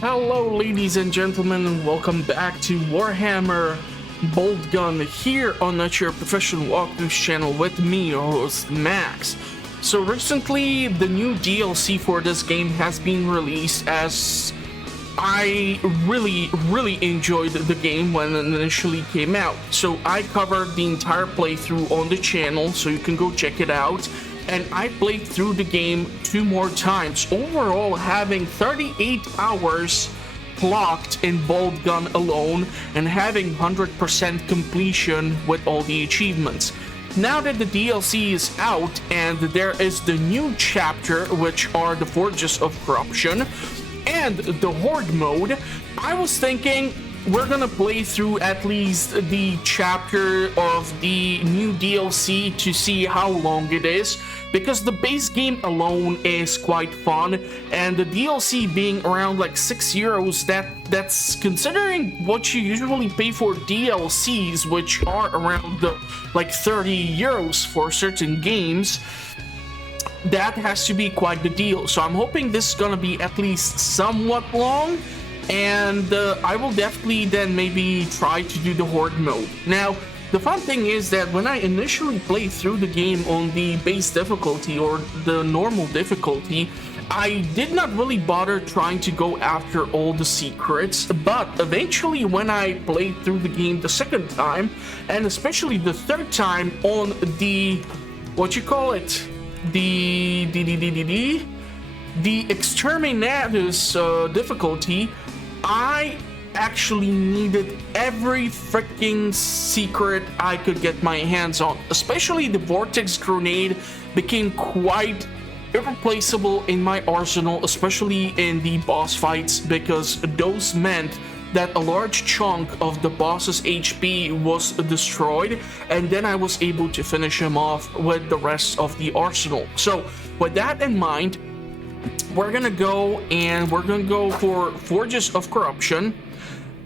Hello ladies and gentlemen, and welcome back to Warhammer Boltgun here on Your Professional Walkthroughs channel with me, your host Max. So recently the new DLC for this game has been released, as I really enjoyed the game when it initially came out. So I covered the entire playthrough on the channel, so you can go check it out. And I played through the game 2 more times, overall having 38 hours clocked in Boltgun alone and having 100% completion with all the achievements. Now that the DLC is out and there is the new chapter, which are the Forges of Corruption and the Horde mode, I was thinking we're gonna play through at least the chapter of the new DLC to see how long it is, because the base game alone is quite fun, and the DLC being around like €6, that's considering what you usually pay for DLCs, which are around like €30 for certain games. That has to be quite the deal. So I'm hoping this is gonna be at least somewhat long, and I will definitely then maybe try to do the Horde mode. Now, the fun thing is that when I initially played through the game on the base difficulty or the normal difficulty, I did not really bother trying to go after all the secrets, but eventually when I played through the game the second time, and especially the third time on the, the Exterminatus difficulty, I actually needed every freaking secret I could get my hands on. Especially the Vortex Grenade became quite irreplaceable in my arsenal, especially in the boss fights, because those meant that a large chunk of the boss's HP was destroyed, and then I was able to finish him off with the rest of the arsenal. So with that in mind, we're gonna go for Forges of Corruption.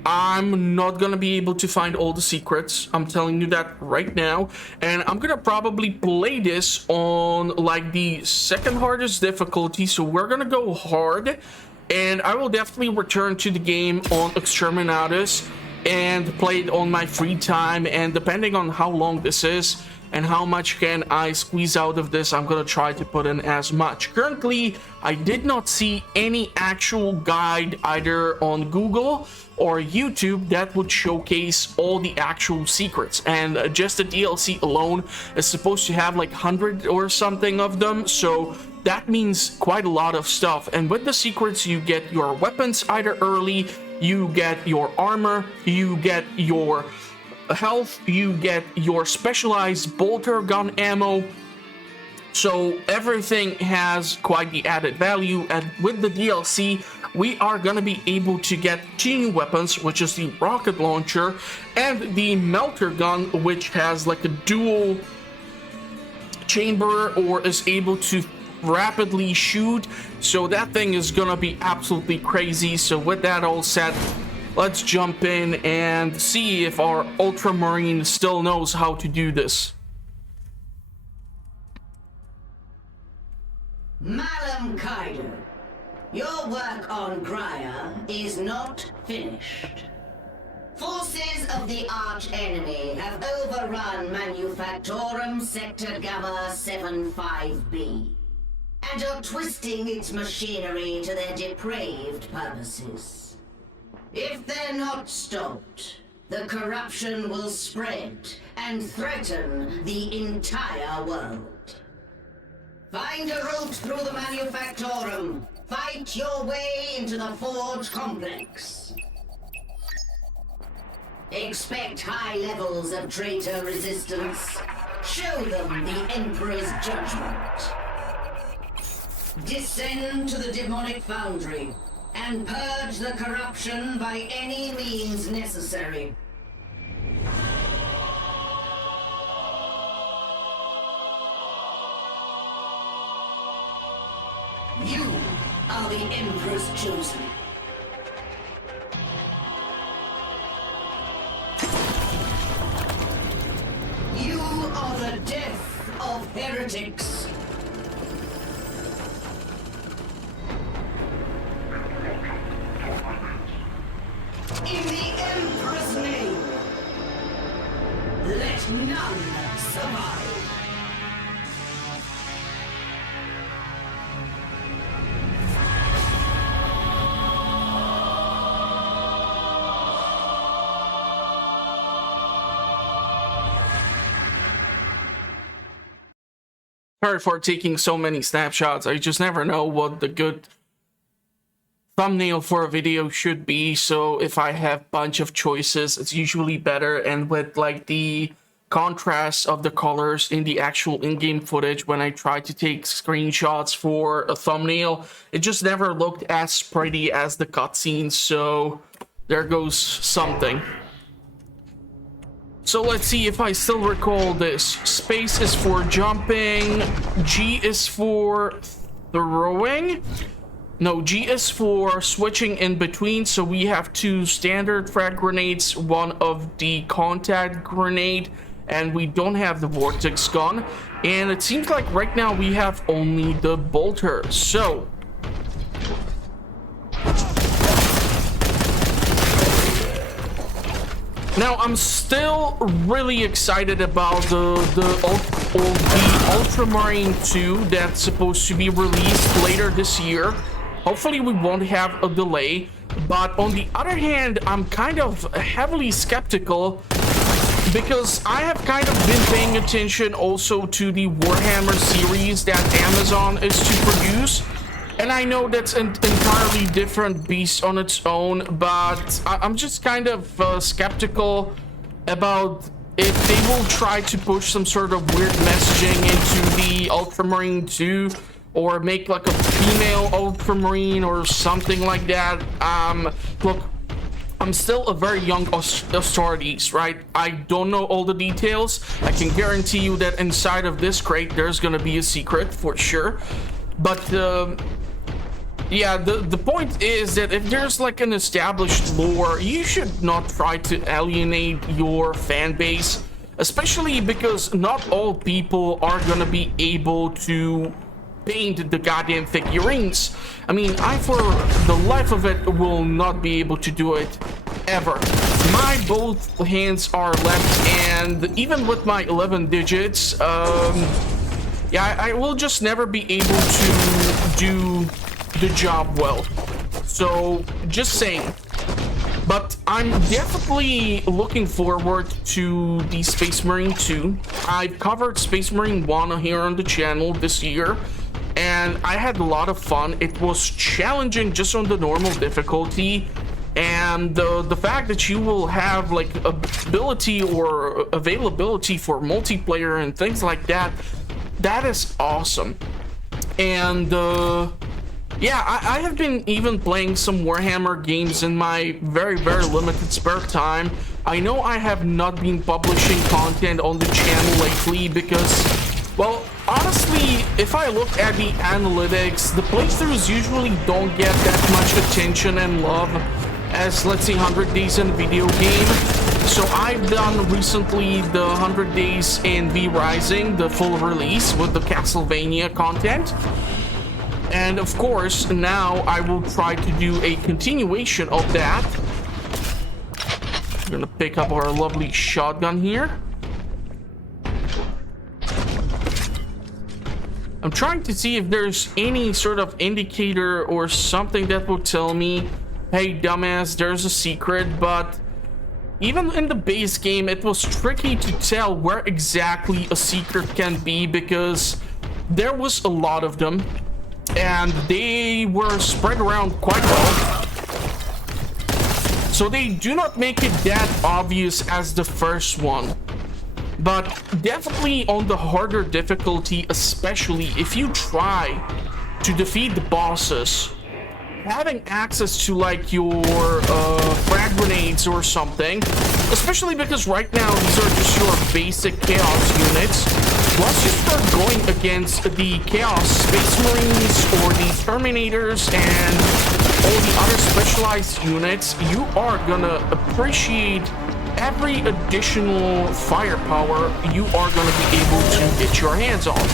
I'm not gonna be able to find all the secrets, I'm telling you that right now, and I'm gonna probably play this on like the second hardest difficulty. So we're gonna go hard, and I will definitely return to the game on Exterminatus and play it on my free time, and depending on how long this is and how much can I squeeze out of this, I'm gonna try to put in as much. Currently, I did not see any actual guide either on Google or YouTube that would showcase all the actual secrets, and just the DLC alone is supposed to have like 100 or something of them, so that means quite a lot of stuff. And with the secrets, you get your weapons either early, you get your armor, you get your health, you get your specialized bolter gun ammo, so everything has quite the added value. And with the DLC, we are gonna be able to get 2 new weapons, which is the rocket launcher and the melter gun, which has like a dual chamber or is able to rapidly shoot. So that thing is gonna be absolutely crazy. So with that all said, let's jump in and see if our Ultramarine still knows how to do this. Malum Kaido, your work on Graya is not finished. Forces of the arch-enemy have overrun Manufactorum Sector Gamma 75B and are twisting its machinery to their depraved purposes. If they're not stopped, the corruption will spread and threaten the entire world. Find a route through the Manufactorum. Fight your way into the Forge Complex. Expect high levels of traitor resistance. Show them the Emperor's judgment. Descend to the demonic foundry and purge the corruption by any means necessary. You are the Emperor's chosen. You are the death of heretics. None survive. Sorry for taking so many snapshots. I just never know what the good thumbnail for a video should be. So if I have a bunch of choices, it's usually better. And with like the contrast of the colors in the actual in-game footage, when I try to take screenshots for a thumbnail, it just never looked as pretty as the cutscenes. So there goes something. So let's see if I still recall this. Space is for jumping. G is for throwing. No, G is for switching in between. So we have 2 standard frag grenades, 1 of the contact grenade, and we don't have the vortex gun. And it seems like right now we have only the bolter. So now, I'm still really excited about the Ultramarine 2 that's supposed to be released later this year. Hopefully, we won't have a delay. But on the other hand, I'm kind of heavily skeptical because I have kind of been paying attention also to the Warhammer series that Amazon is to produce. And I know that's an entirely different beast on its own, but I'm just kind of skeptical about if they will try to push some sort of weird messaging into the Ultramarine 2, or make like a female Ultramarine or something like that. Look, I'm still a very young Astartes, right? I don't know all the details. I can guarantee you that inside of this crate, there's gonna be a secret for sure. But yeah, the point is that if there's like an established lore, you should not try to alienate your fan base, especially because not all people are gonna be able to paint the goddamn figurines. I mean, I for the life of it will not be able to do it ever. My both hands are left, and even with my 11 digits, yeah, I will just never be able to do the job well. So just saying. But I'm definitely looking forward to the Space Marine 2. I've covered Space Marine 1 here on the channel this year, and I had a lot of fun. It was challenging just on the normal difficulty, and the fact that you will have like ability or availability for multiplayer and things like that, that is awesome. And yeah, I have been even playing some Warhammer games in my very limited spare time. I know I have not been publishing content on the channel lately because, well, honestly, if I look at the analytics, the playthroughs usually don't get that much attention and love as, let's say, 100 days in a video game. So I've done recently the 100 days in V Rising, the full release with the Castlevania content. And of course, now I will try to do a continuation of that. We're gonna pick up our lovely shotgun here. I'm trying to see if there's any sort of indicator or something that will tell me, hey dumbass, there's a secret. But even in the base game, it was tricky to tell where exactly a secret can be because there was a lot of them. And they were spread around quite well. So they do not make it that obvious as the first one. But definitely on the harder difficulty, especially if you try to defeat the bosses, having access to like your frag grenades or something, especially because right now these are just your basic chaos units. Once you start going against the Chaos Space Marines or the Terminators and all the other specialized units, you are gonna appreciate every additional firepower you are gonna be able to get your hands on.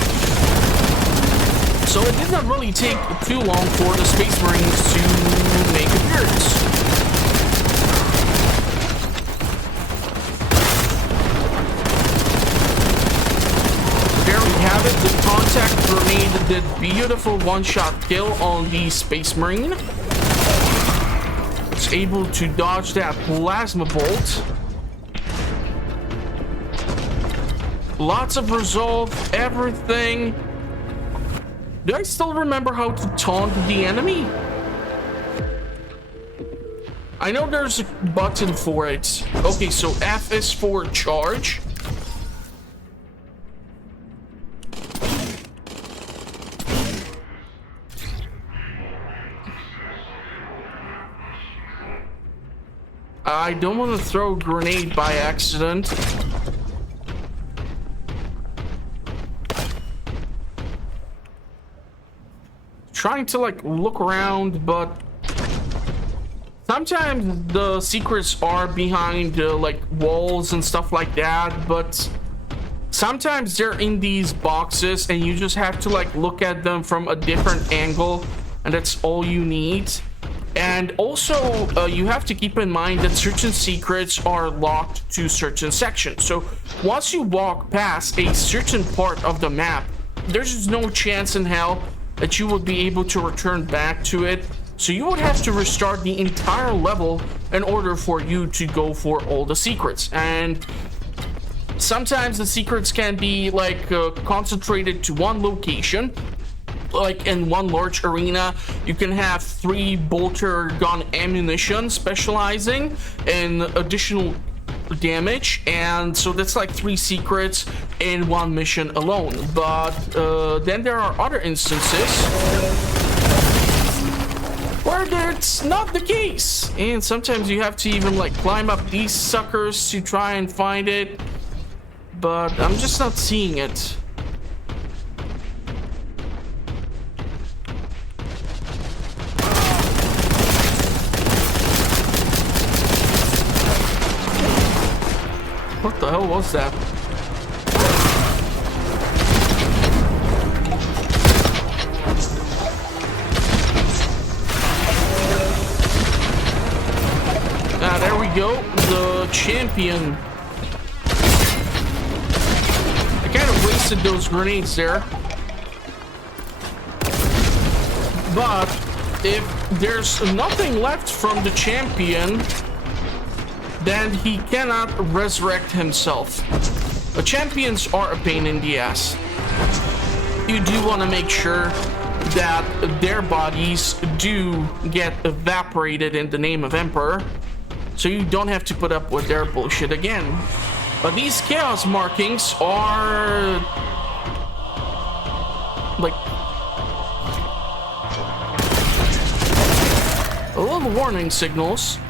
So it did not really take too long for the Space Marines to make appearance. landed beautiful one-shot kill on the Space Marine. It's able to dodge that plasma bolt. Lots of resolve, everything. Do I still remember how to taunt the enemy? I know there's a button for it. Okay, so F is for charge. I don't want to throw a grenade by accident. Trying to like look around, but sometimes the secrets are behind like walls and stuff like that, but sometimes they're in these boxes and you just have to like look at them from a different angle, and that's all you need. And also you have to keep in mind that certain secrets are locked to certain sections. So once you walk past a certain part of the map, there's no chance in hell that you would be able to return back to it. So you would have to restart the entire level in order for you to go for all the secrets. And sometimes the secrets can be like concentrated to one location. Like in one large arena, you can have 3 bolter gun ammunition specializing in additional damage, and so that's like 3 secrets in one mission alone. But then there are other instances where that's not the case, and sometimes you have to even like climb up these suckers to try and find it, but I'm just not seeing it. What the hell was that? Ah, there we go. The champion. I kind of wasted those grenades there. But if there's nothing left from the champion, then he cannot resurrect himself. The champions are a pain in the ass. You do want to make sure that their bodies do get evaporated in the name of Emperor, so you don't have to put up with their bullshit again. But these chaos markings are like a little warning signals.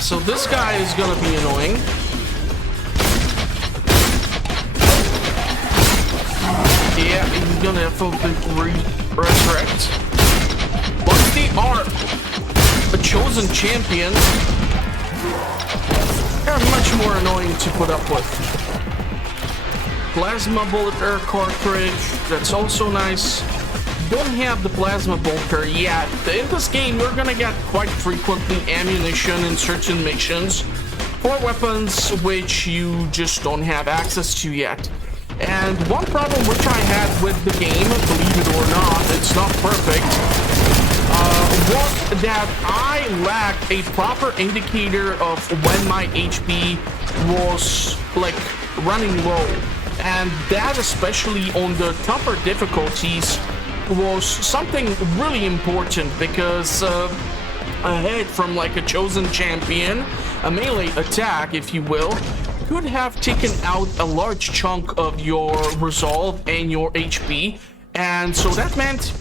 So this guy is gonna be annoying. Yeah, he's gonna have to resurrect. But they are a chosen champion. They're much more annoying to put up with. Plasma bullet air cartridge, that's also nice. Don't have the plasma bolter yet. In this game, you're gonna get quite frequently ammunition in certain missions for weapons which you just don't have access to yet. And one problem which I had with the game, believe it or not, it's not perfect, was that I lacked a proper indicator of when my HP was like running low. And that, especially on the tougher difficulties, was something really important, because a hit from like a chosen champion, a melee attack if you will, could have taken out a large chunk of your resolve and your HP, and so that meant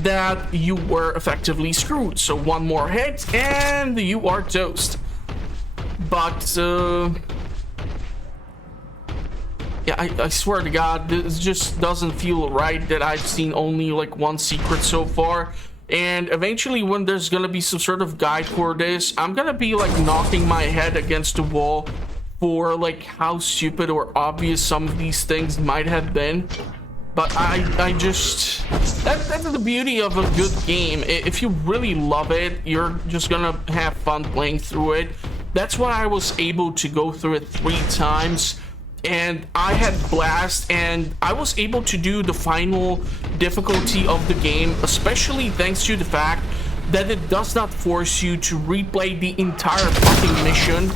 that you were effectively screwed. So one more hit and you are toast. But yeah, I swear to God, this just doesn't feel right that I've seen only like one secret so far. And eventually when there's gonna be some sort of guide for this, I'm gonna be like knocking my head against the wall for like how stupid or obvious some of these things might have been. But I just, that's the beauty of a good game. If you really love it, you're just gonna have fun playing through it. That's why I was able to go through it 3 times, and I had blast, and I was able to do the final difficulty of the game, especially thanks to the fact that it does not force you to replay the entire fucking mission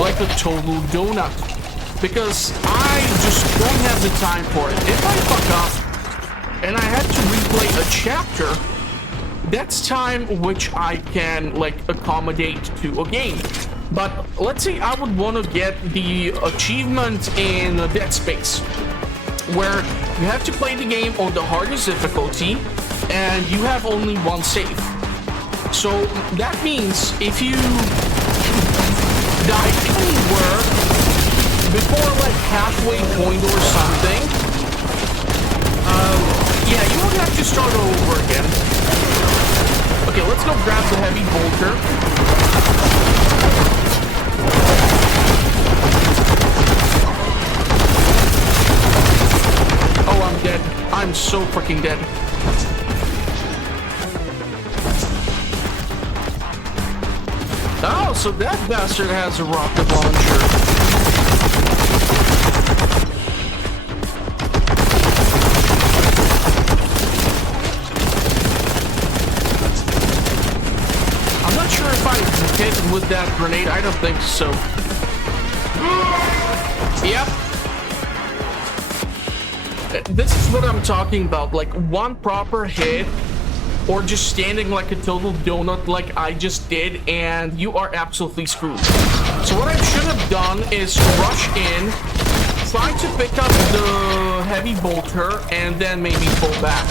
like a total donut. Because I just don't have the time for it. If I fuck up and I have to replay a chapter, that's time which I can like accommodate to a game. But let's say I would want to get the achievement in Dead Space, where you have to play the game on the hardest difficulty and you have only 1 save. So that means if you die anywhere before like halfway point or something, yeah, you would have to start over again. Okay, let's go grab the heavy bolter. Oh, I'm dead. I'm so freaking dead. Oh, so that bastard has a rocket launcher. Hit with that grenade? I don't think so. Yep. This is what I'm talking about. Like, one proper hit, or just standing like a total donut like I just did, and you are absolutely screwed. So what I should have done is rush in, try to pick up the heavy bolter, and then maybe pull back.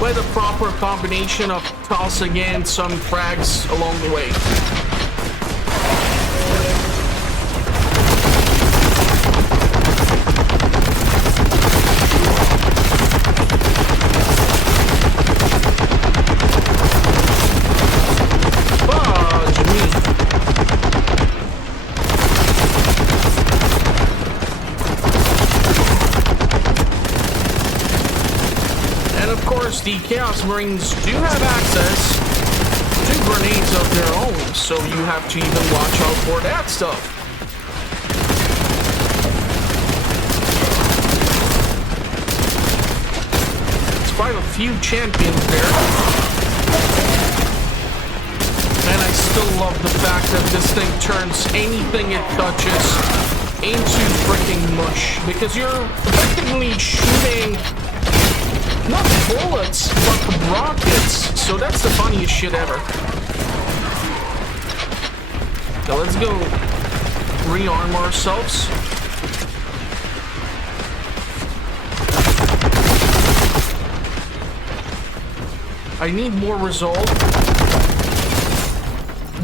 With a proper combination of tossing in some frags along the way. Fudge me. The Chaos Marines do have access to grenades of their own, so you have to even watch out for that stuff. It's quite a few champions there. And I still love the fact that this thing turns anything it touches into freaking mush, because you're effectively shooting not bullets, but rockets. So that's the funniest shit ever. Now let's go rearm ourselves. I need more resolve.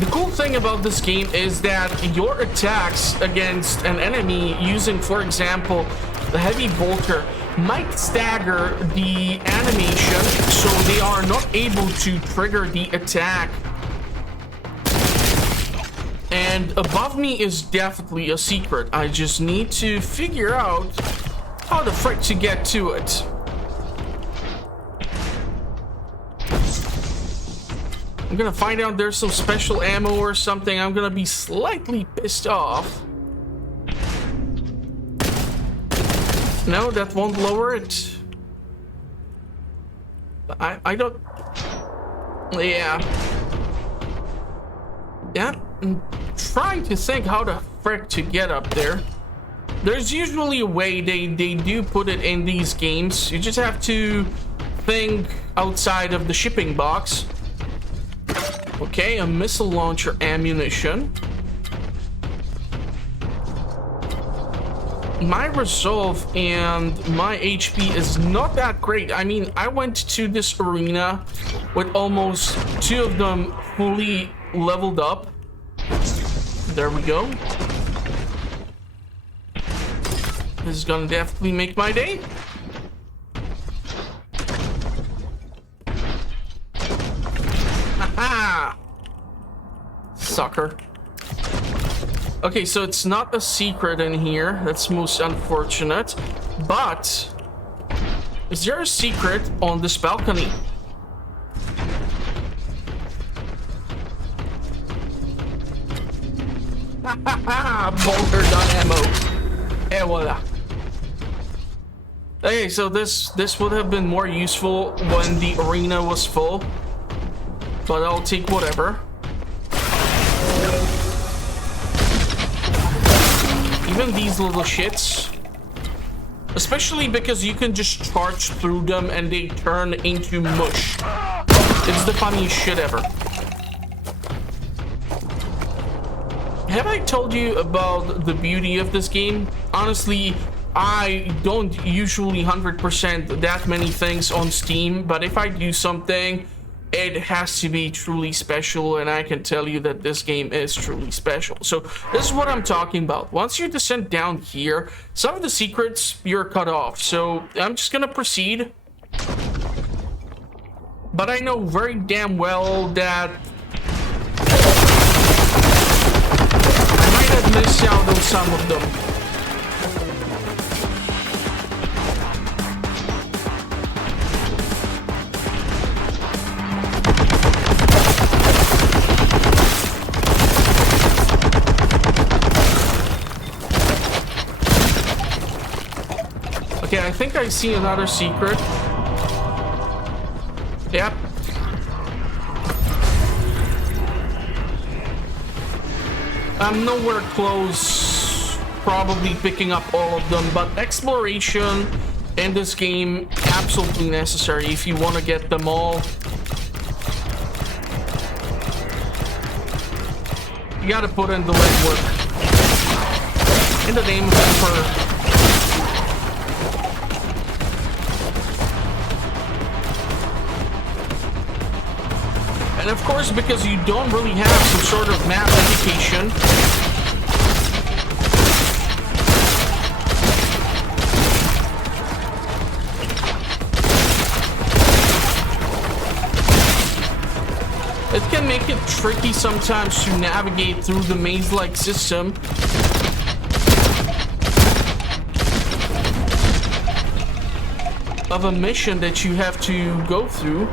The cool thing about this game is that your attacks against an enemy using, for example, the heavy bolter might stagger the animation, so they are not able to trigger the attack. And above me is definitely a secret. I just need to figure out how the frick to get to it. I'm gonna find out there's some special ammo or something. I'm gonna be slightly pissed off. No, that won't lower it. I don't... Yeah. Yeah, I'm trying to think how the frick to get up there. There's usually a way they do put it in these games. You just have to think outside of the shipping box. Okay, a missile launcher ammunition. My resolve and my HP is not that great. I mean, I went to this arena with almost 2 of them fully leveled up. There we go. This is gonna definitely make my day. sucker. Okay, so it's not a secret in here. That's most unfortunate. But is there a secret on this balcony? Bolter gun ammo. Et voila. Okay, so this would have been more useful when the arena was full, but I'll take whatever. Even these little shits, especially because you can just charge through them and they turn into mush. It's the funniest shit ever. Have I told you about the beauty of this game? Honestly, I don't usually 100% that many things on Steam, but if I do something, it has to be truly special, and I can tell you that this game is truly special. So this is what I'm talking about. Once you descend down here, some of the secrets, you're cut off. So I'm just gonna proceed. But I know very damn well that I might have missed out on some of them. Okay, I think I see another secret. Yep. I'm nowhere close, probably picking up all of them, but exploration in this game absolutely necessary if you want to get them all. You gotta put in the legwork. In the name of Emperor. And of course, because you don't really have some sort of map education, it can make it tricky sometimes to navigate through the maze-like system. Of a mission that you have to go through.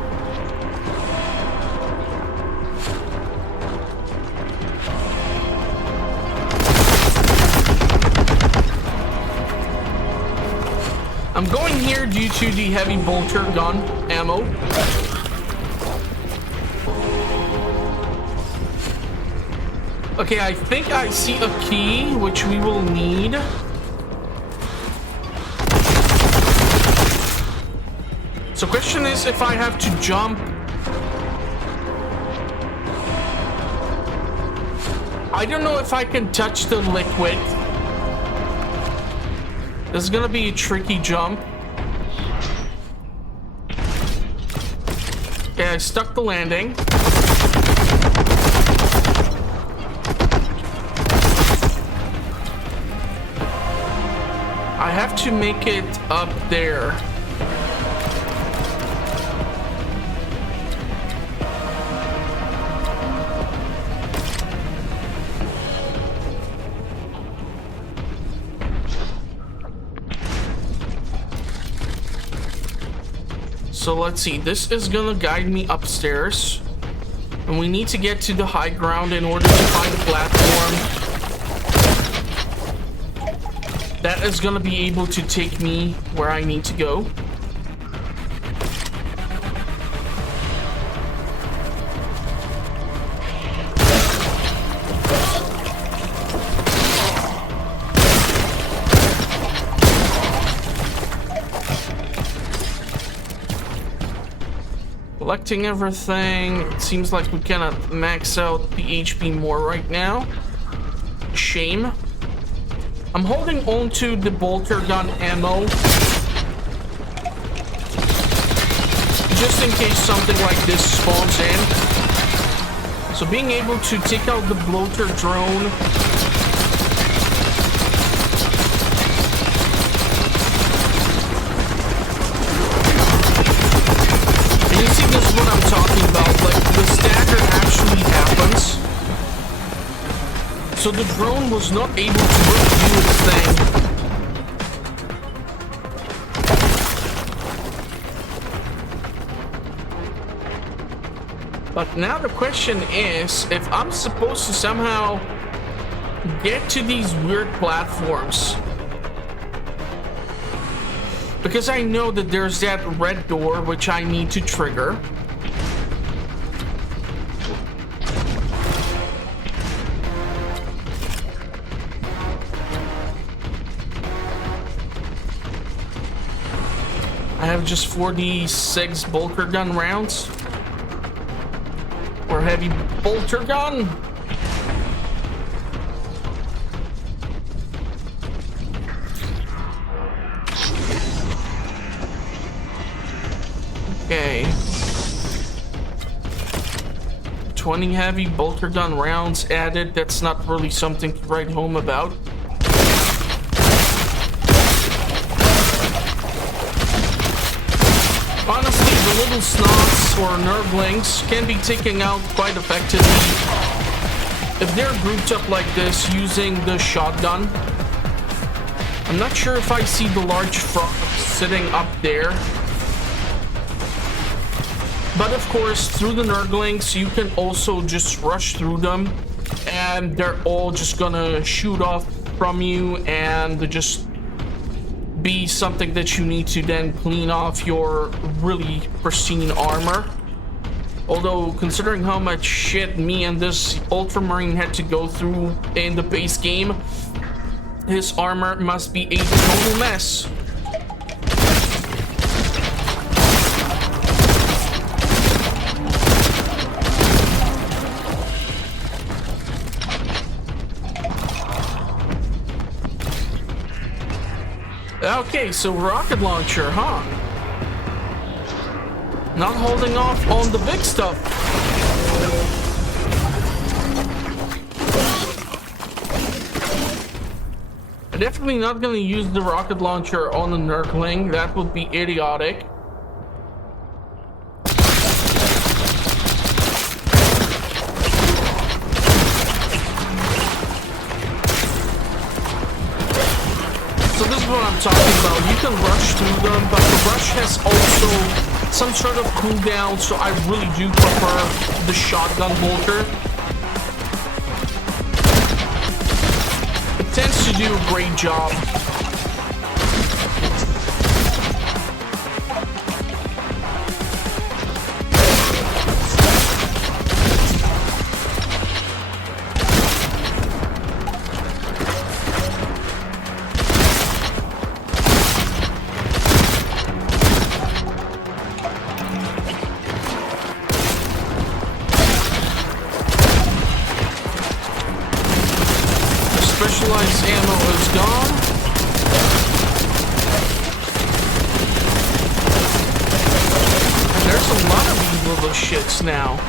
I'm going here due to the heavy bolter gun ammo. Okay, I think I see a key, which we will need. So question is if I have to jump. I don't know if I can touch the liquid. This is gonna be a tricky jump. Okay, I stuck the landing. I have to make it up there. So let's see, this is gonna guide me upstairs. And we need to get to the high ground in order to find a platform that is gonna be able to take me where I need to go. Collecting everything. It seems like we cannot max out the HP more right now. Shame. I'm holding on to the bolter gun ammo just in case something like this spawns in. So being able to take out the bloater drone. And you see, this is what I'm talking about. Like, the stagger actually happens. So the drone was not able to really do its thing. But now the question is, if I'm supposed to somehow get to these weird platforms, because I know that there's that red door which I need to trigger. I have just 46 Boltgun rounds. Or heavy bolter gun. Okay. 20 heavy bolter gun rounds added. That's not really something to write home about. Honestly, the little snots or nerglings can be taken out quite effectively if they're grouped up like this using the shotgun. I'm not sure if I see the large frog sitting up there. But of course, through the nerglings, you can also just rush through them and they're all just gonna shoot off from you and just be something that you need to then clean off your really pristine armor. Although, considering how much shit me and this Ultramarine had to go through in the base game, his armor must be a total mess. Okay, so rocket launcher, huh? Not holding off on the big stuff. I'm definitely not gonna use the rocket launcher on the Nurgling. That would be idiotic. So this is what I'm talking about. You can rush through them, but the rush has also some sort of cooldown, so I really do prefer the shotgun bolter. It tends to do a great job. Specialized ammo is gone. There's a lot of these little shits now.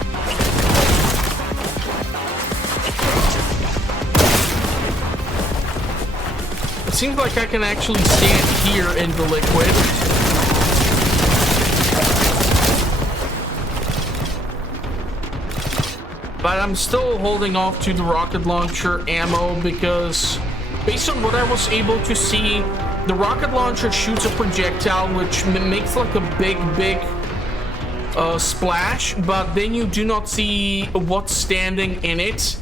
It seems like I can actually stand here in the liquid. But I'm still holding off to the rocket launcher ammo because based on what I was able to see, the rocket launcher shoots a projectile which makes like a big splash, but then you do not see what's standing in it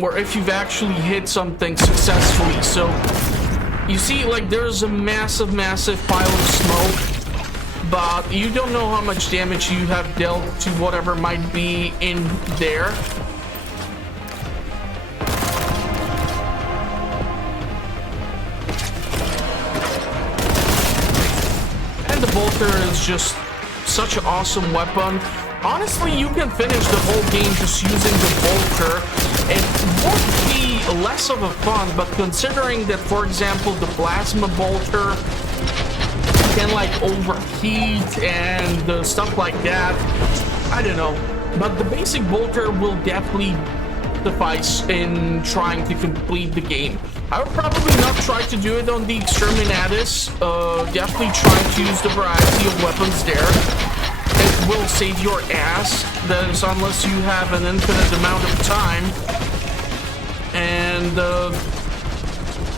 or if you've actually hit something successfully. So you see, like, there's a massive pile of smoke, but you don't know how much damage you have dealt to whatever might be in there. And the bolter is just such an awesome weapon. Honestly, you can finish the whole game just using the bolter. It would be less of a fun, but considering that, for example, the plasma bolter can like overheat and stuff like that, I don't know, but the basic bolter will definitely suffice in trying to complete the game. I would probably not try to do it on the Exterminatus. Definitely try to use the variety of weapons there. It will save your ass, that is, unless you have an infinite amount of time.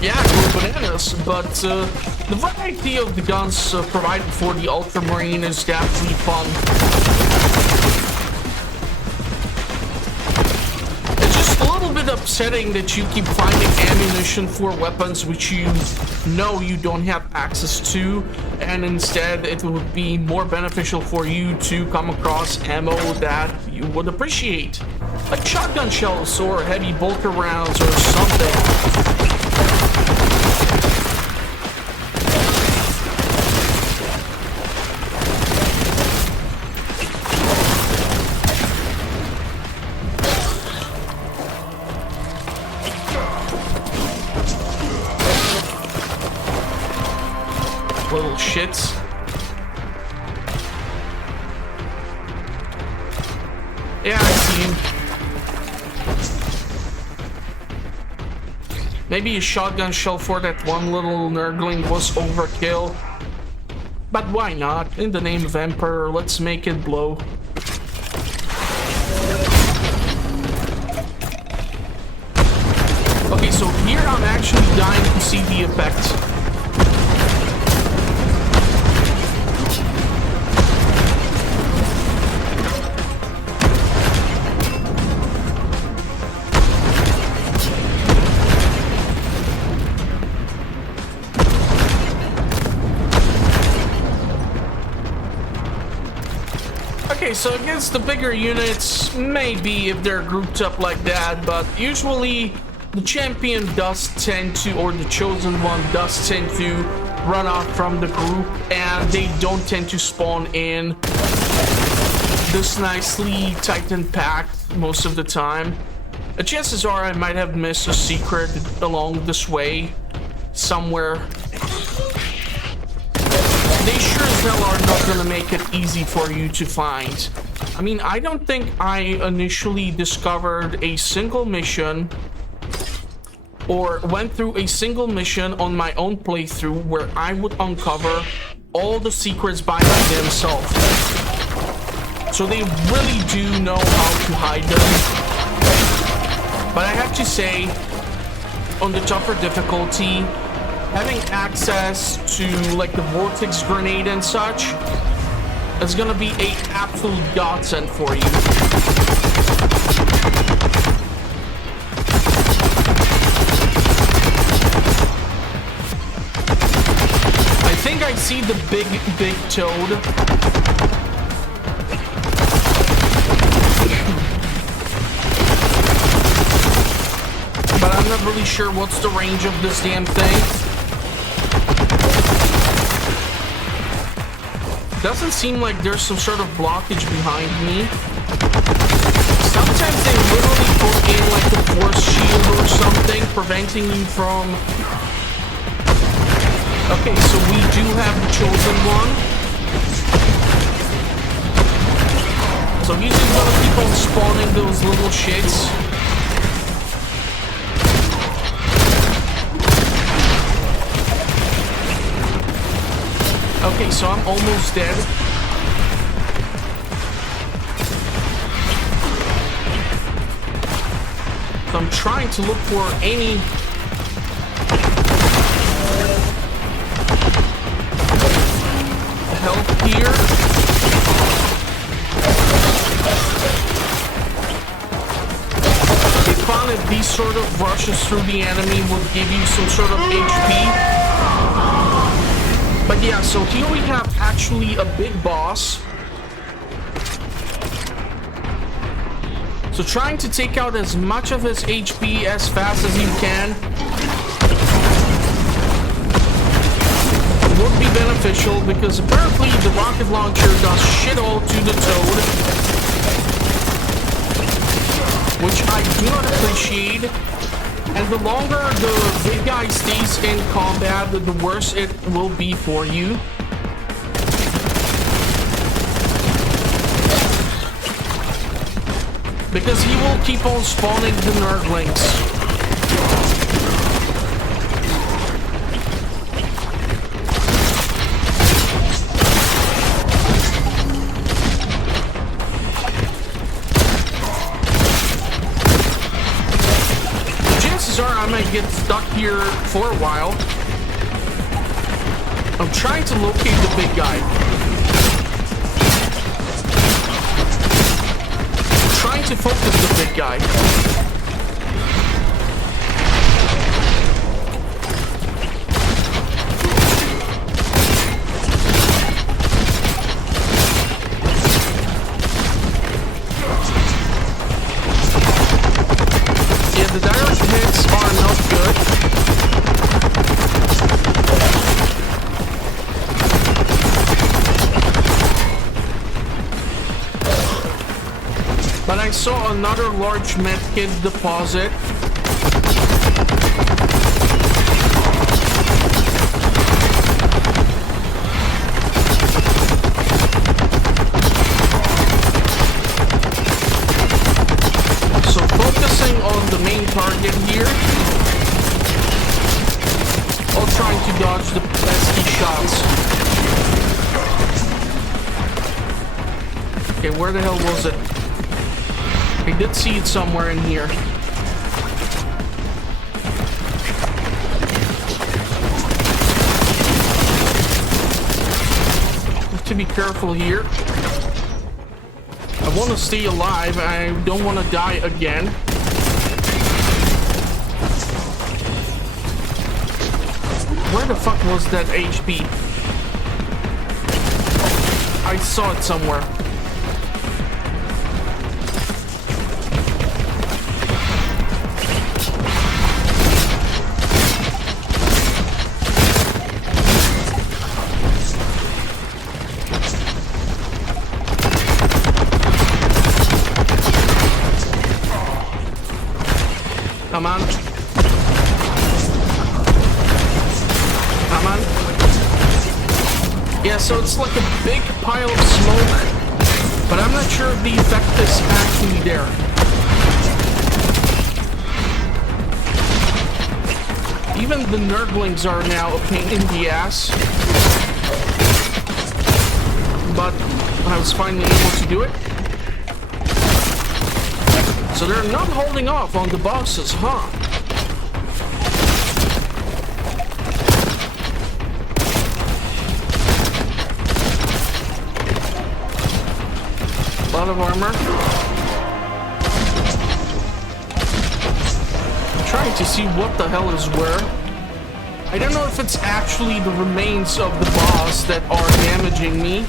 yeah, go bananas. But the variety of the guns provided for the Ultramarine is definitely fun. It's just a little bit upsetting that you keep finding ammunition for weapons which you know you don't have access to, and instead it would be more beneficial for you to come across ammo that you would appreciate, like shotgun shells or heavy bolter rounds or something. Little shits. Yeah, I see you. Maybe a shotgun shell for that one little nerdling was overkill. But why not? In the name of Emperor, let's make it blow. Okay, so here I'm actually dying to see the effect. Okay, so against the bigger units, maybe if they're grouped up like that, but usually the champion does tend to, or the chosen one does tend to run out from the group, and they don't tend to spawn in this nicely tightened packed most of the time. The chances are I might have missed a secret along this way somewhere. They sure as hell are not gonna make it easy for you to find. I mean, I don't think I initially discovered a single mission or went through a single mission on my own playthrough where I would uncover all the secrets by themselves. So they really do know how to hide them. But I have to say, on the tougher difficulty, having access to like the vortex grenade and such is gonna be an absolute godsend for you. I think I see the big toad. But I'm not really sure what's the range of this damn thing. Doesn't seem like there's some sort of blockage behind me. Sometimes they literally put in like a force shield or something, preventing you from... Okay, so we do have the chosen one. So he's just gonna keep on spawning those little shits. Okay, so I'm almost dead. So I'm trying to look for any help here. They found that these sort of rushes through the enemy will give you some sort of HP. But yeah, so here we have actually a big boss. So trying to take out as much of his HP as fast as you can would be beneficial, because apparently the rocket launcher does shit all to the toad, which I do not appreciate. And the longer the big guy stays in combat, the worse it will be for you. Because he will keep on spawning the nerdlings. chances are I might get stuck here for a while. I'm trying to locate the big guy. I'm trying to focus the big guy. Yeah, the direct hits are not good. But I saw another large medkit deposit. So focusing on the main target here. While trying to dodge the pesky shots. Okay, where the hell was it? I did see it somewhere in here. Have to be careful here. I want to stay alive. I don't want to die again. Where the fuck was that HP? I saw it somewhere. Come on. Come on. Yeah, so it's like a big pile of smoke, but I'm not sure if the effect is actually there. Even the nerdlings are now a pain in the ass. But I was finally able to do it. So they're not holding off on the bosses, huh? A lot of armor. I'm trying to see what the hell is where. I don't know if it's actually the remains of the boss that are damaging me.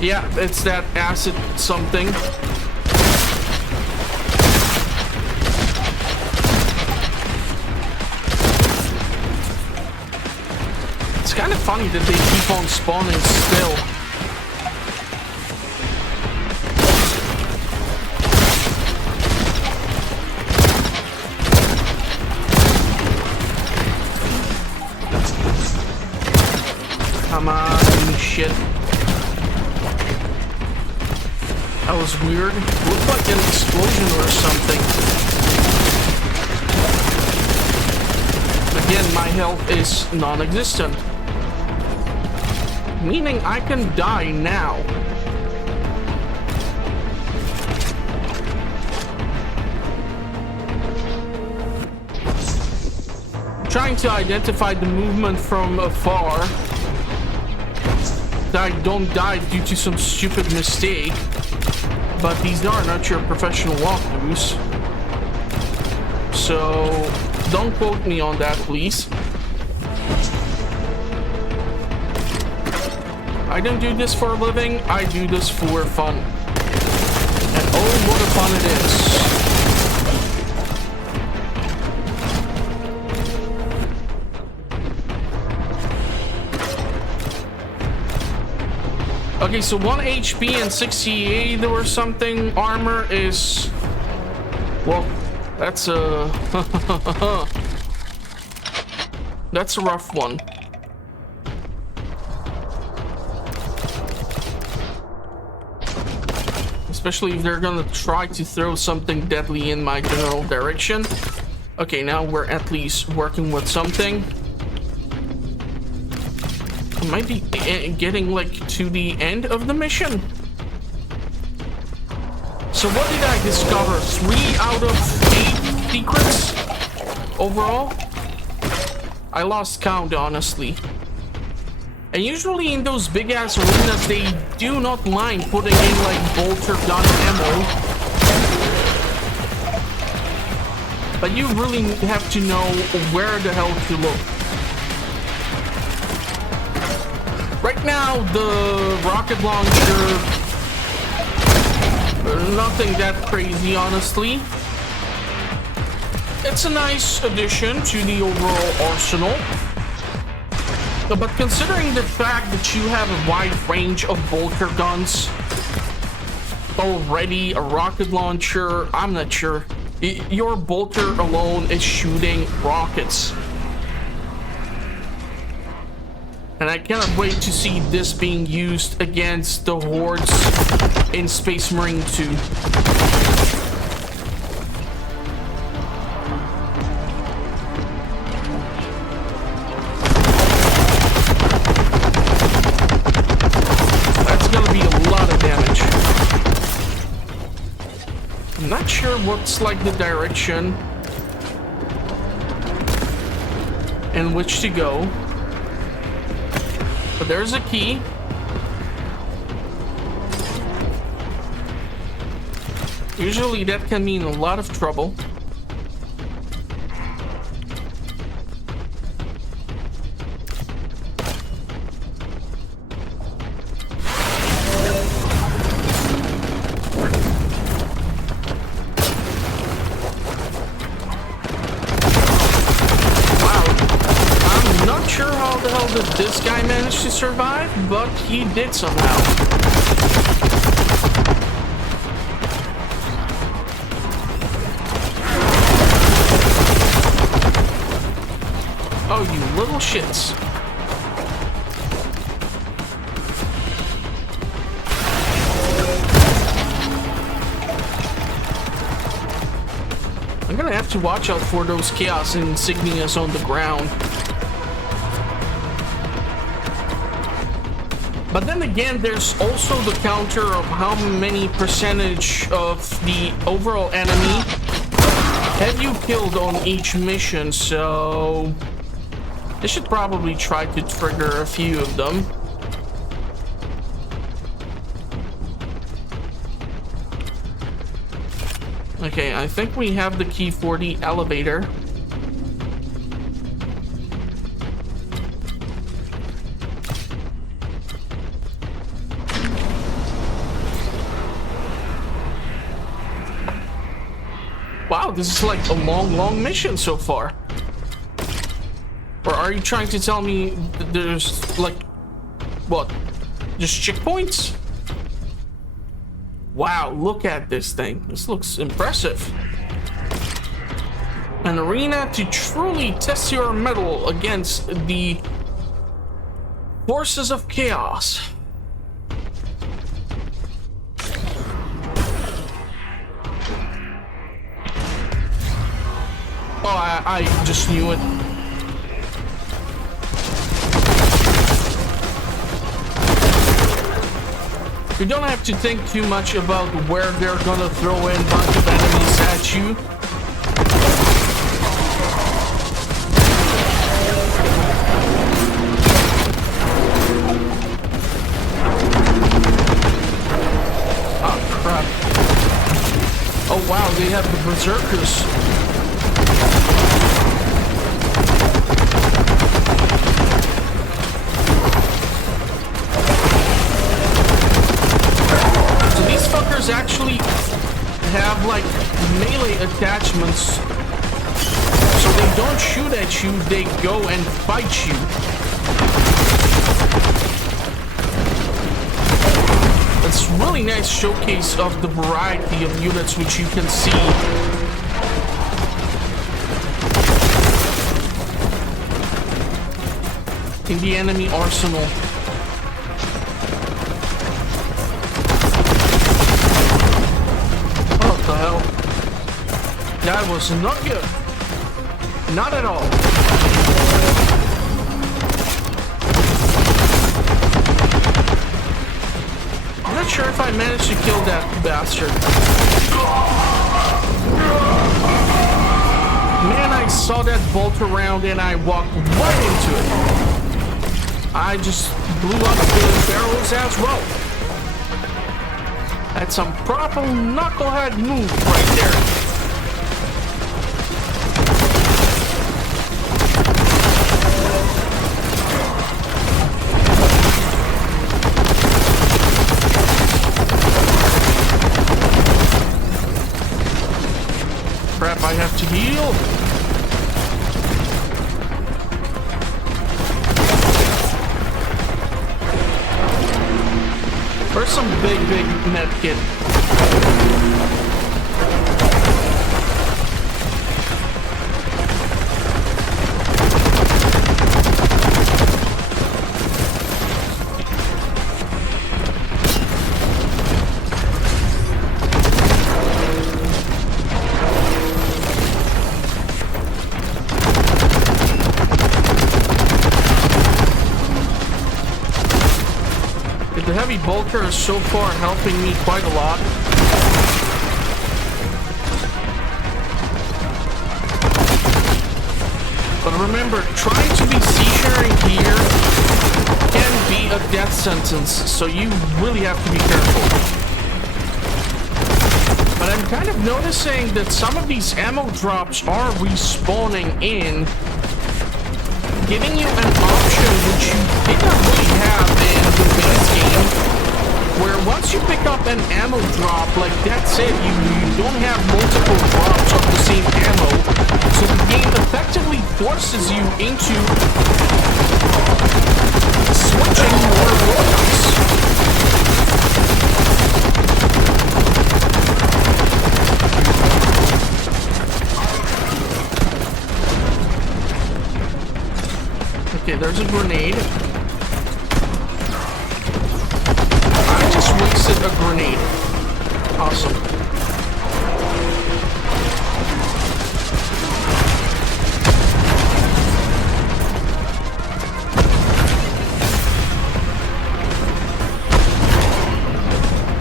Yeah, it's that acid something. It's kind of funny that they keep on spawning still. Come on, shit. That was weird. Looked like an explosion or something. Again, my health is non-existent. Meaning I can die now. Trying to identify the movement from afar. That I don't die due to some stupid mistake. But these are not your professional walkthroughs. So, don't quote me on that, please. I don't do this for a living, I do this for fun. And oh, what a fun it is. Okay, so 1 HP and 68 or something armor is... Well, that's a... that's a rough one. Especially if they're gonna try to throw something deadly in my general direction. Okay, now we're at least working with something. I might be getting like to the end of the mission. So what did I discover? 3 out of 8 secrets overall? I lost count, honestly. And usually in those big ass arenas, they do not mind putting in like bolter gun ammo. But you really have to know where the hell to look. Right now, the rocket launcher, nothing that crazy, honestly. It's a nice addition to the overall arsenal. But considering the fact that you have a wide range of bolter guns, already a rocket launcher, I'm not sure. Your bolter alone is shooting rockets. And I cannot wait to see this being used against the hordes in Space Marine 2. That's gonna be a lot of damage. I'm not sure what's like the direction in which to go. But there's a key. Usually that can mean a lot of trouble. This guy managed to survive, but he did somehow. Oh, you little shits. I'm gonna have to watch out for those chaos insignias on the ground. But then again, there's also the counter of how many percentage of the overall enemy have you killed on each mission, so I should probably try to trigger a few of them. Okay, I think we have the key for the elevator. Wow, this is like a long mission so far. Or are you trying to tell me there's like, what? Just checkpoints? Wow, look at this thing. This looks impressive. An arena to truly test your mettle against the forces of chaos. Oh, I just knew it. You don't have to think too much about where they're gonna throw in a bunch of enemies at you. Oh, crap. Oh, wow, they have the berserkers. Actually have like melee attachments, so they don't shoot at you, they go and fight you. It's really nice showcase of the variety of units which you can see. In the enemy arsenal. The hell? That was not good. Not at all. I'm not not sure if I managed to kill that bastard. Man, I saw that bolt around and I walked right into it. I just blew up the barrels as well. That's some proper knucklehead move right there. Crap, I have to heal. Where's some big medkit? The heavy bolter is so far helping me quite a lot. But remember, trying to be sea-sharing here can be a death sentence, so you really have to be careful. But I'm kind of noticing that some of these ammo drops are respawning in, giving you an option which you did not really have in the base game, where once you pick up an ammo drop, like that's it, you don't have multiple drops of the same ammo, so the game effectively forces you into switching your weapons. Okay, there's a grenade. I just wasted a grenade. Awesome.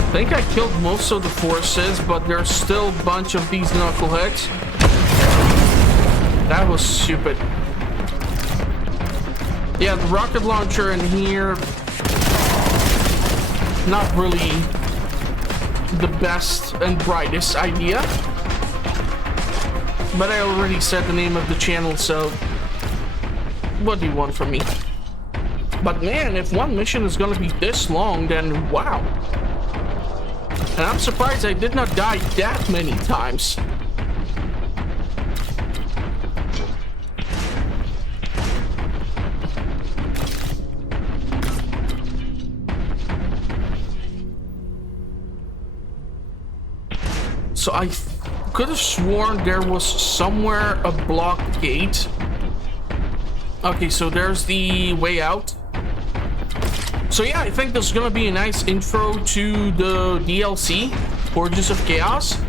I think I killed most of the forces, but there's still a bunch of these knuckleheads. That was stupid. Yeah, the rocket launcher in here, not really the best and brightest idea. But I already said the name of the channel, so what do you want from me? But man, if one mission is gonna be this long, then wow. And I'm surprised I did not die that many times. So I could have sworn there was somewhere a blocked gate. Okay, so there's the way out. So yeah, I think this is gonna be a nice intro to the DLC, Hordes of Chaos.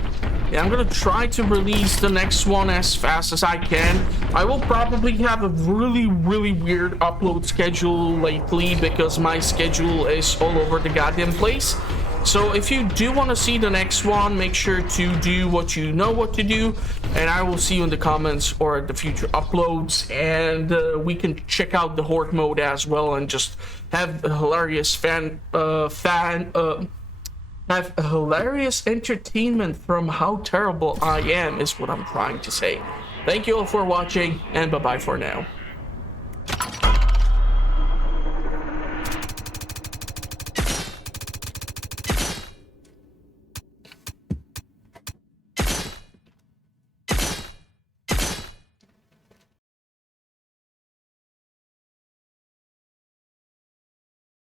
Yeah, I'm gonna try to release the next one as fast as I can. I will probably have a really weird upload schedule lately because my schedule is all over the goddamn place. So if you do want to see the next one, make sure to do what you know what to do, and I will see you in the comments or the future uploads, and we can check out the horde mode as well and just have a hilarious have a hilarious entertainment from how terrible I am is what I'm trying to say. Thank you all for watching, and bye bye for now.